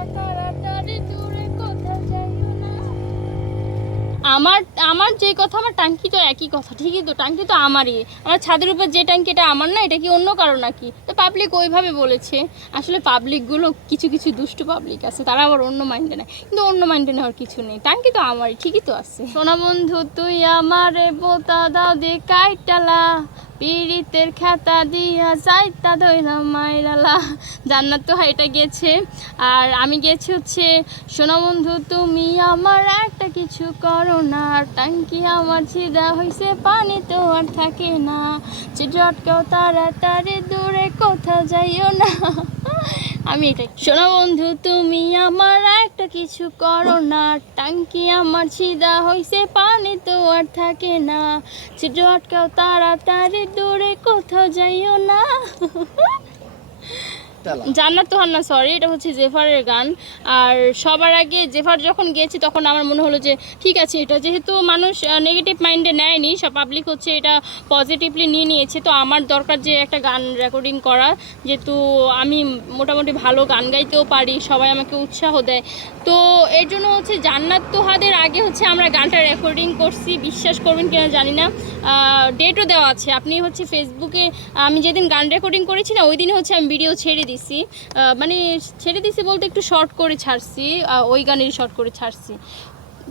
America. আমার আমার যে কথা, আমার টাঙ্কি তো একই কথা, ঠিকই তো, টাঙ্কি তো আমারই। আমার ছাদের উপর যে টাঙ্কি, এটা আমার না, এটা কি অন্য কারও নাকি? তো পাবলিক ওইভাবে বলেছে। আসলে পাবলিকগুলো কিছু কিছু দুষ্টু পাবলিক আছে, তারা আবার অন্য মাইন্ডে নেয়। কিন্তু অন্য মাইন্ডে নেওয়ার কিছু নেই, টাঙ্কি তো আমারই, ঠিকই তো আছে। সোনা বন্ধু, তুই আমারে বোতা দাও দে কাইটালা, পীড়িতের খাতা দিয়া যাইতা দইলা মাইরালা। জান্নাত তো এটা গেছে। আর আমি গেছি হচ্ছে, সোনা বন্ধু, তুমি আমার একটা কিছু করো না টাঙ্কি আমার ছিদা হইছে, পানি তো আর থাকে না। চিটকেও তাড়াতাড়ি দূরে কোথাও যাইও না। আমি সোনা বন্ধু, তুমি আমার একটা কিছু করো না টাঙ্কি আমার ছিদা হইছে, পানি তো আর থাকে না। চিটকেও তাড়াতাড়ি দূরে কোথাও যাইও না। জান্নাত তো না সরি এটা হচ্ছে জেফারের গান। আর সবার আগে জেফার যখন গিয়েছি, তখন আমার মনে হলো যে, ঠিক আছে, এটা যেহেতু মানুষ নেগেটিভ মাইন্ডে নেয়নি সব পাবলিক হচ্ছে এটা পজিটিভলি নিয়ে নিয়েছে, তো আমার দরকার যে একটা গান রেকর্ডিং করা। যেহেতু আমি মোটামুটি ভালো গান গাইতেও পারি, সবাই আমাকে উৎসাহ দেয়। তো এর জন্য হচ্ছে জান্নাত তোহাদের আগে হচ্ছে আমরা গানটা রেকর্ডিং করছি, বিশ্বাস করবেন কিনা জানি না। ডেটও দেওয়া আছে। আপনি হচ্ছে ফেসবুকে আমি যেদিন গান রেকর্ডিং করেছি না, ওই দিনে হচ্ছে আমি ভিডিও ছেড়ে দিছি। মানে ছেড়ে দিছি বলতে একটু শর্ট করে ছাড়ছি ওই গানের শর্ট করে ছাড়ছি।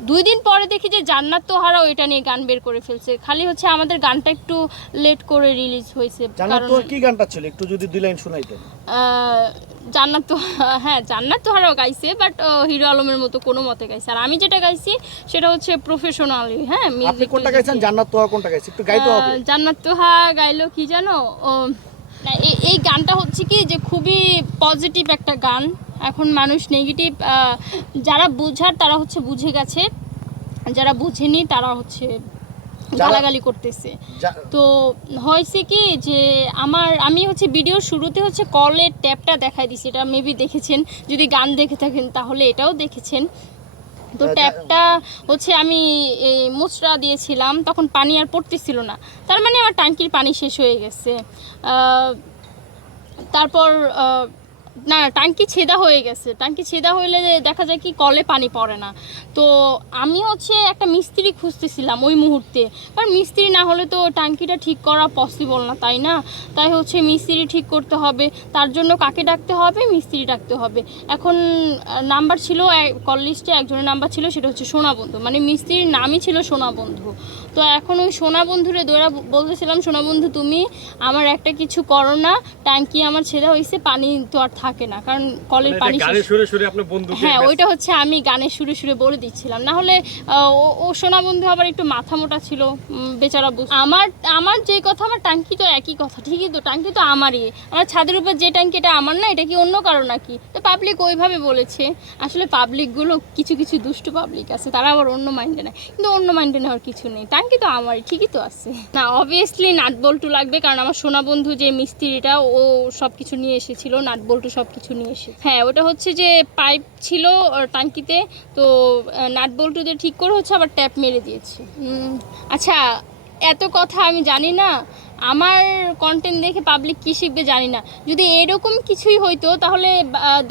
দুই দিন পরে দেখি যে জান্নাত তোহারাও এটা নিয়ে গান বের করে ফেলছে। খালি হচ্ছে আমাদের গানটা একটু লেট করে রিলিজ হয়েছে জান্নাত কারণ- কি গানটা ছিল? একটু যদি দুই লাইন শোনাইতেন। আহ, জান্নাত তো হ্যাঁ জান্নাত তো হারাও গাইছে বাট হিরো আলমের মতো কোনো মতে গাইছে। আর আমি যেটা গাইছি সেটা হচ্ছে প্রফেশনালি হ্যাঁ আপনি কোনটা গাইছেন। জান্নাত তোহা কোনটা গাইছে? একটু গাইতে হবে। জান্নাত তোহা গাইলো কি জানো? না, এই- এই গানটা হচ্ছে কি যে খুবই পজিটিভ একটা গান। এখন মানুষ নেগেটিভ যারা বুঝার তারা হচ্ছে বুঝে গেছে। যারা বুঝেনি তারা হচ্ছে গালাগালি করতেছে। তো হয়েছে কি যে আমার আমি হচ্ছে ভিডিও শুরুতে হচ্ছে কলের ট্যাপটা দেখাই দিছি। এটা মেবি দেখেছেন। যদি গান দেখে থাকেন তাহলে এটাও দেখেছেন। তো ট্যাপটা হচ্ছে আমি এই মোচড়া দিয়েছিলাম তখন পানি আর পড়তেছিল না। তার মানে আমার ট্যাঙ্কির পানি শেষ হয়ে গেছে। তারপর না টাঙ্কি ছেদা হয়ে গেছে। টাঙ্কি ছেদা হইলে দেখা যায় কি কলে পানি পড়ে না। তো আমি হচ্ছে একটা মিস্ত্রি খুঁজতেছিলাম ওই মুহূর্তে। কারণ মিস্ত্রি না হলে তো টাঙ্কিটা ঠিক করা পসিবল না, তাই না? তাই হচ্ছে মিস্ত্রি ঠিক করতে হবে। তার জন্য কাকে ডাকতে হবে? মিস্ত্রি ডাকতে হবে। এখন নাম্বার ছিল কল লিস্টে একজনের নাম্বার ছিল, সেটা হচ্ছে সোনা বন্ধু। মানে মিস্ত্রির নামই ছিল সোনা বন্ধু। তো এখন ওই সোনা বন্ধুরে দৌড়া বলতেছিলাম, সোনা বন্ধু তুমি, আমার একটা কিছু করো না। ট্যাঙ্কি আমার ছেদা হয়েছে পানি তো আর থাকে না কারণ কলের মানে পানি হ্যাঁ ওইটা হচ্ছে আমি গানের সুরে সুরে বলে দিচ্ছিলাম। না হলে ও- ও সোনা বন্ধু আবার একটু মাথা মোটা ছিল বেচারা বুঝ আমার আমার যে কথা আমার টাঙ্কি তো একই কথা ঠিকই তো টাঙ্কি তো আমারই। আমার ছাদের উপর যে টাঙ্কি এটা আমার না এটা কি অন্য কারও নাকি? তো পাবলিক ওইভাবে বলেছে। আসলে পাবলিকগুলো কিছু কিছু দুষ্টু পাবলিক আছে তারা আবার অন্য মাইন্ডে নেয়। কিন্তু অন্য মাইন্ডে নেওয়ার কিছু নেই টাঙ্কি তো আমারই ঠিকই তো আছে। না অবভিয়াসলি নাট বল্টু লাগবে কারণ আমার সোনা বন্ধু যে মিস্ত্রিটা ও সব কিছু নিয়ে এসেছিল নাট বল্টু সব কিছু নিয়ে এসে হ্যাঁ ওটা হচ্ছে যে পাইপ ছিল টাঙ্কিতে তো নাট বল্টু দিয়ে ঠিক করে হচ্ছে আবার ট্যাপ মেরে দিয়েছে। আচ্ছা এত কথা আমি জানি না আমার কন্টেন্ট দেখে পাবলিক কী শিখবে জানি না। যদি এরকম কিছুই হইতো তাহলে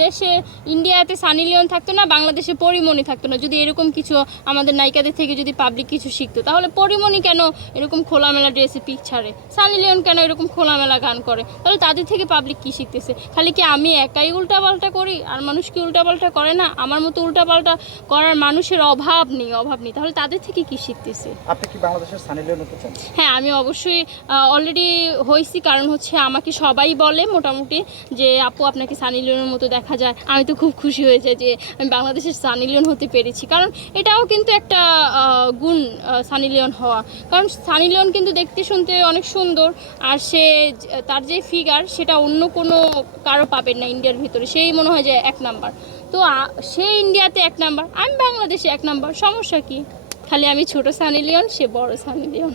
দেশে ইন্ডিয়াতে সানি লিওন থাকতো না বাংলাদেশে পরিমণি থাকতো না। যদি এরকম কিছু আমাদের নায়িকাদের থেকে যদি পাবলিক কিছু শিখতো তাহলে পরিমণি কেন এরকম খোলামেলা ড্রেসে পিক ছাড়ে সানি লিওন কেন এরকম খোলামেলা গান করে? তাহলে তাদের থেকে পাবলিক কী শিখতেছে? খালি কি আমি একাই উল্টাপাল্টা করি? আর মানুষ কি উল্টাপাল্টা করে না? আমার মতো উল্টাপাল্টা করার মানুষের অভাব নেই অভাব নেই। তাহলে তাদের থেকে কী শিখতেছে? আপনি কি বাংলাদেশের সানি লিওন হ্যাঁ আমি অবশ্যই অলরেডি হয়েছি, কারণ হচ্ছে আমাকে সবাই বলে মোটামুটি যে, আপু, আপনাকে সানি লিওনের মতো দেখা যায়। আমি তো খুব খুশি হয়ে যাই যে, আমি বাংলাদেশের সানি লিওন হতে পেরেছি। কারণ এটাও কিন্তু একটা গুণ সানি লিওন হওয়া। কারণ সানি লিওন কিন্তু দেখতে শুনতে অনেক সুন্দর, আর সে তার যে ফিগার সেটা অন্য কোনো কারও পাবেন না ইন্ডিয়ার ভিতরে। সেই মনে হয় যে এক নাম্বার। তো সে ইন্ডিয়াতে এক নাম্বার, আমি বাংলাদেশে এক নাম্বার। সমস্যা কি? খালি আমি ছোট সানি লিওন, সে বড় সানি লিওন।